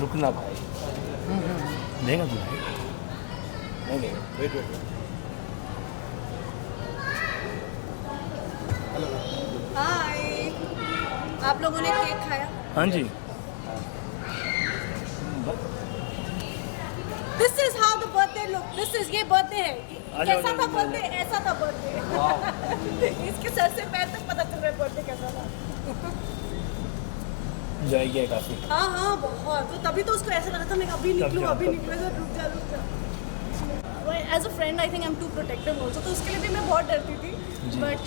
रुकना भाई, देगा तू भाई? नहीं वेट। हाय, आप लोगों ने केक खाया? हाँ जी। This is how the birthday look. This is ये birthday है। कैसा था birthday? ऐसा था birthday। इसके सर से पैर तक पता चल रहा है birthday कैसा था। एंजॉय किया काफ़ी। हाँ बहुत। तो तभी तो उसको ऐसा लगा था मैं अभी निकलूँ तो रुक जा। As a friend, I think I'm too protective also. तो उसके लिए भी मैं बहुत डरती थी। But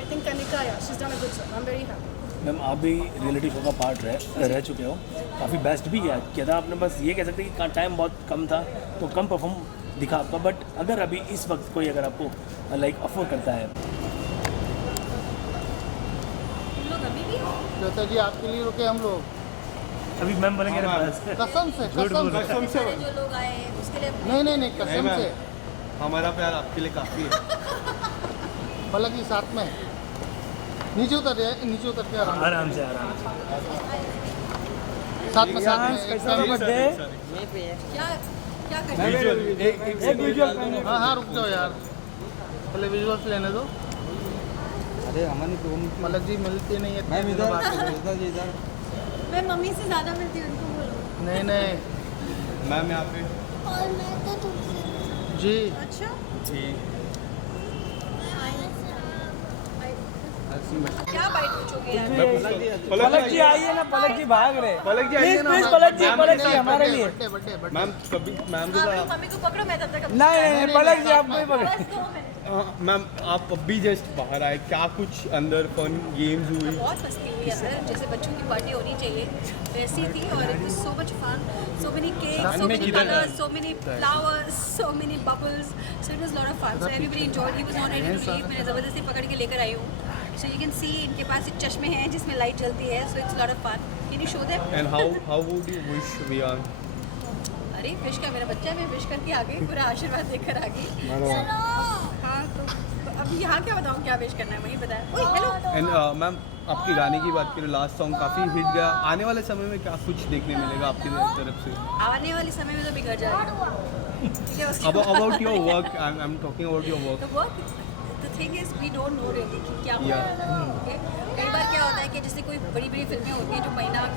I think Kanika, yeah, she's done a good job. I'm very happy. Ma'am आप भी रियलिटी शो का पार्ट रह चुके हो, काफ़ी बेस्ट भी किया था आपने। बस ये कह सकते हैं कि टाइम बहुत कम था तो कम परफॉर्म दिखा आपका, बट अगर अभी इस वक्त कोई अगर आपको लाइक ऑफर करता है चाचा जी आपके लिए रुके हम लोग, अभी मैम बोलेंगे कसम से जो लोग आए उसके लिए नहीं कसम से हमारा प्यार आपके लिए काफ़ी है। पलक जी साथ में नीचे उतर के आराम से साथ में क्या हाँ रुक जाओ यार, पहले विजुअल्स लेने दो। अरे हमारी पलक जी मिलती नहीं है मैम इधर इधर मैं मम्मी से ज़्यादा मिलती हूँ, उनको बोलो। नहीं मैम यहाँ पे और मैं तो तुमसे जी अच्छा जी क्या बाइट पूछोगे यार? पलक जी आइए ना, पलक जी भाग रहे। पलक जी आइए ना। प्लीज पलक जी हमारे लिए। बर्थडे मैम कभी मैम के आप साथ मम्मी को पकड़ो, मैं तब तक नहीं पलक जी आपको ही पकड़। बस 2 मिनट। मैम आप अभी जस्ट बाहर आए, क्या कुछ अंदर फन गेम्स हुई? बहुत मस्ती हुई अंदर, जैसे बच्चों की पार्टी होनी चाहिए वैसी थी। और it was so much fun, so many cakes, so many colours, so many flowers, so many bubbles, so it was lot of fun. So everybody enjoyed. He was not ready to leave. मैंने ज़बरदस्ती पकड़ के लेकर आई हूँ। So you can see इनके पास एक चश्मे हैं जिसमें लाइट जलती है। So it's lot of fun. Can you show them? And how would you wish we are? अरे विश का मेरा बच्चा है, मैं विश करके आ गई, पूरा आशीर्वाद देकर आ गई। हाँ तो अभी यहाँ क्या बताऊँ क्या विश करना है, वही बताया। हेलो। एंड मैम आपके गाने की बात करें, लास्ट सॉन्ग काफ़ी हिट गया। आने वाले समय में क्या कुछ देखने मिलेगा आपकी तरफ से? आने वाले समय में तो बिगड़ जाएगा। ठीक है, उसके about your work, I am talking about your work. The work, the thing is we don't know really कि क्या होगा। Okay? कई बार क्या होता है कि जैसे कोई बड़ी बड़ी फिल्में होती हैं जो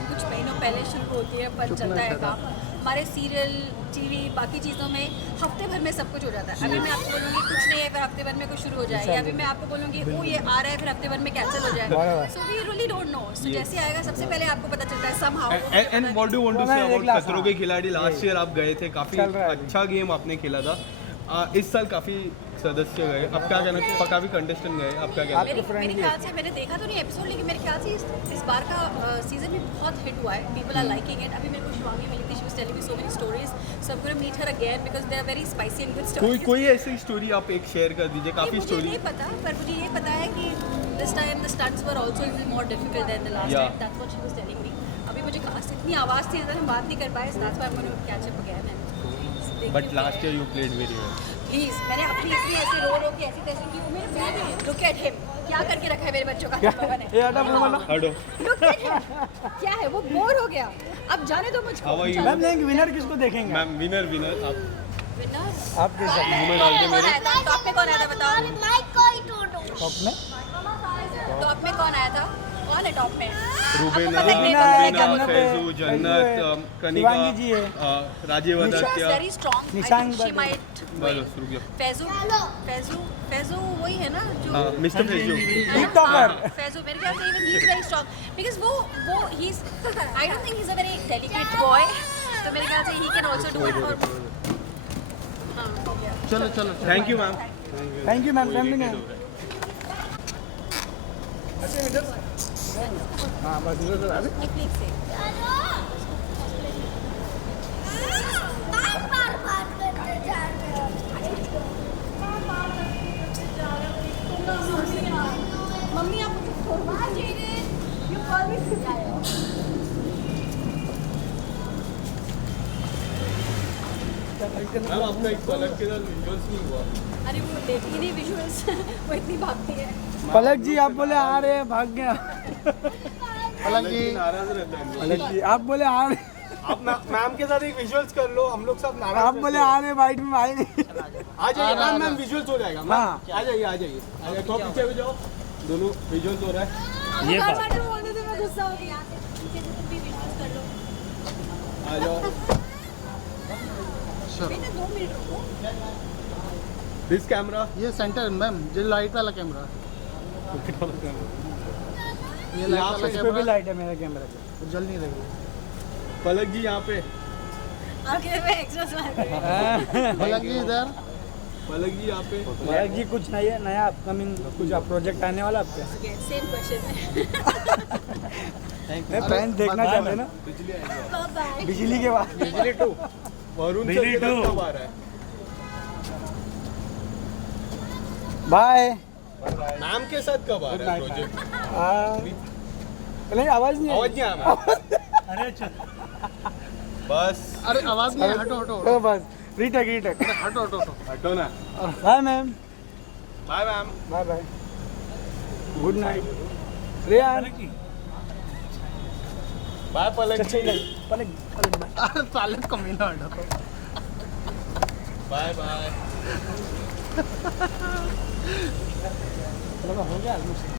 कुछ महीनों पहले शुरू होती है पर चलता है काम। हमारे सीरियल, टीवी, बाकी चीज़ों में हफ्ते भर में सब कुछ हो जाता है। अभी मैं आपको बोलूँगी कुछ नहीं है, फिर हफ्ते भर में कुछ शुरू हो जाएगा। अभी मैं आपको बोलूँगी वो ये आ रहा है, फिर हफ्ते भर में कैंसिल हो जाएगा। So we really don't know. So जैसे आएगा सबसे पहले आपको पता चलता है somehow। And what do want to say about Khatron Ke खिलाड़ी? लास्ट ईयर आप गए थे, काफ़ी अच्छा गेम आपने खेला था। इस साल काफ़ी सदस्य गए, अब क्या कहना चाहिए? काफ़ी कंटेस्टेंट गए, अब क्या कहना? मेरे ख्याल से, मैंने देखा तो नहीं एपिसोड, लेकिन मेरे ख्याल से इस बार का सीजन भी बहुत हिट हुआ है। People are liking it. अभी मेरे को शिवांगी मिली थी, she was telling me so many stories. So I am gonna meet her again because they are very spicy and good stories. कोई ऐसी स्टोरी आप एक शेयर कर दीजिए, काफ़ी मुझे स्टोरी। नहीं पता, पर मुझे ये पता है कि this time the stunts were also little more difficult than the last time. That's what she was telling me. अभी मुझे कहाँ से इतनी आवाज़ थी, इधर हम बात नहीं कर पाए। That's why I am gonna catch up again. But last year you played very well. Please, मैंने अपनी इतनी ऐसी रो के ऐसी तैसी की, वो मेरे फेवरेट है। लुक एट हिम, क्या करके रखा है मेरे बच्चों का भगवान ने। हटो। लुक एट हिम, क्या है वो, बोर हो गया। अब जाने दो मुझको। How are you? मैम देखेंगे विनर किसको देखेंगे? मैम विनर आप विनर आपके साथ मुंह डाल के मेरे। टॉप में कौन आया था बताओ? माइक कोई टोटो टॉप में टॉप में कौन आया था? कौन है टॉप में? रूबेना, जन्नत है, फैजू, जन्नत, कनिका, शिवांगी जी है, Rajiv She was Aditya. very strong. I निशांग think she birthday. might win. बस रुक जाओ। फैजू वही है ना जो हाँ, मिस्टर फैजू। टिकटॉकर। फैजू मेरे ख्याल से even he is very strong because वो he's I don't think he's a very delicate boy, तो मेरे ख्याल से he can also do it for हाँ हो गया। चलो thank you ma'am. Thank you ma'am family में। हाँ बस इधर से टेक्निक से बार बात करते जा रहे हो मम्मी आप मुझे छोड़वा दीजिए। You call me सिखाओ। मैम आपका एक पलक के साथ विजुअल्स नहीं हुआ? अरे वो देखी नहीं विजुअल्स वो इतनी भागती है। पलक जी आप बोले आ रहे हैं, भाग गया। पलक जी नाराज रहता है। पलक जी आप बोले आ रहे आप मैम के साथ एक विजुअल्स कर लो, हम लोग सब नाराज आप बोले आ रहे बाइट में आए नहीं। आ जाइए मैम, मैम विजुअल्स हो जाएगा मैम। आ जाइए आ जाइए आ जाइए, तो पीछे भी जाओ, दोनों विजुअल्स हो रहा है। ये बात टमाटर बोलने से मैं गुस्सा हो गई यहाँ से पीछे से तुम भी वीडियोस कर लो आ जाओ। बेटा 2 मिनट रुको दिस कैमरा, ये सेंटर मैम, जो लाइट वाला कैमरा, ये लाइट यहाँ वाला पे इस पे भी कैमरा लाइट है मेरे कैमरे पे। जल नहीं रही। पलक जी यहाँ पे, आखिर में एक्स्ट्रा स्माइल करेंगे भलक जी इधर, पलक जी यहाँ पे। भैया जी कुछ नहीं है नया अपकमिंग, कुछ प्रोजेक्ट आने वाला आपका? सेम क्वेश्चन है मैं फैन देखना चाहते हैं ना बाय बाय बिजली के बाद। बिजली 2 वरुण सर बिजली के साथ 2 कब आ रहा है? बाय। मैम के साथ कब आ रहा है प्रोजेक्ट? नहीं आवाज नहीं आवाज नहीं आ रहा मैम। अरे चल बस अरे आवाज नहीं है, हटो हटो तो बस रीटेक रीटेक। हटो हटो हटो। हटो ना। Bye ma'am. Bye ma'am. Bye bye. Good night Reyan. Bye Palak ji. अरे चालेल कमी ना हटो। Bye bye. हो गया